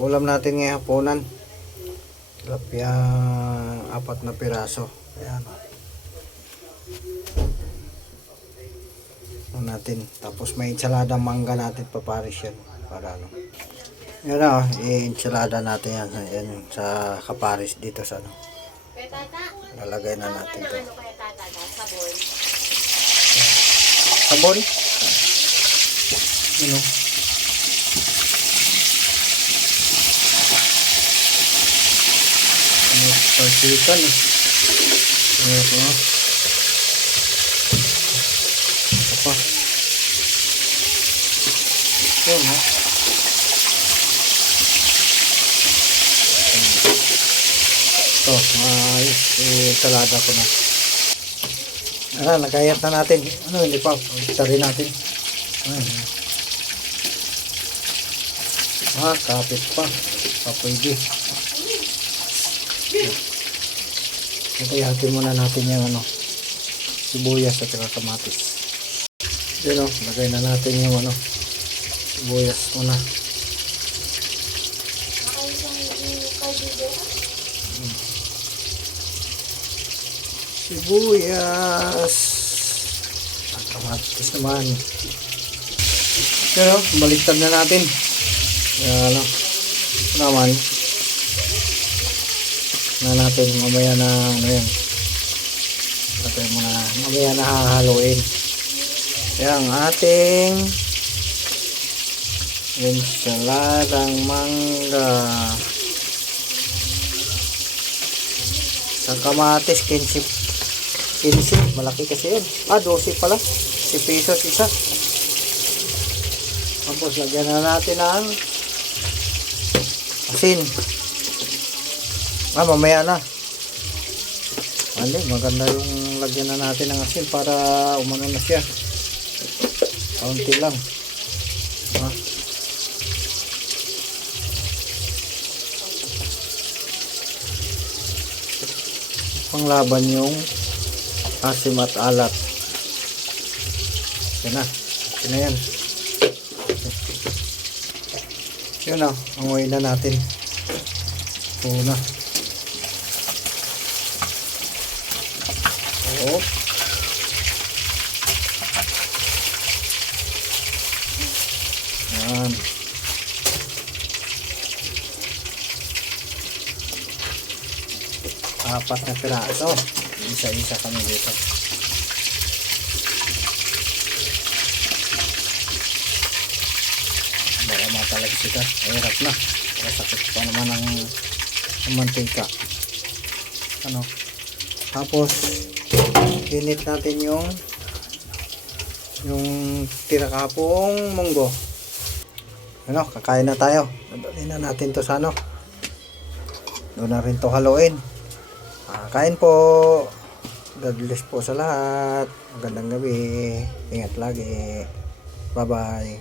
ulam natin ngayong hapunan. Tilapia 4 na piraso. Ayan. Ano natin. Tapos may ensalada mangga natin paparis yan. Para ano. Yan o. I-ensalada natin yan. Ayan sa kaparis dito sa ano. Lalagay na natin to. Sabon. Sabon? Ano? Persikan. Ayan ko. Apa? Ayan ha. Ito, salada ko na. Nagayat na natin. Ano, hindi pa. Pagkari natin. Ayan. Kapit pa. Pwede. Nagayatin muna natin yung ano, sibuyas at saka kamatis. Yan o, lagay na natin yung ano, sibuyas muna. Sibuyas at kamatis naman. Yan o, baliktad na natin. Yan o, naman na natin mamaya na ano yan, natin muna mamaya na hahaluin. Yan ang ating ensaladang mangga sa kamatis. 15 malaki kasi yun, 12 pala, 10 pesos isa. Tapos lagyan na natin ng asin. Mamaya na. Maganda yung lagyan na natin ng asin para umano na siya. Kaunti lang. Panglaban yung asim at alat. Yan na. Yan na yan. Yun na. Angoy na natin. Una. Yan. Apat na piraso. Isa-isa kami dito. Baka matalagsikan. Hirap na. Sakit pa naman ang mantika. Ano? Tapos init natin yung tira kapong munggo. Ano, kakain na tayo. Dadalhin na natin to sa ano. Doon na rin to haluin. Kain po. God bless po sa lahat. Magandang gabi. Ingat lagi. Bye bye.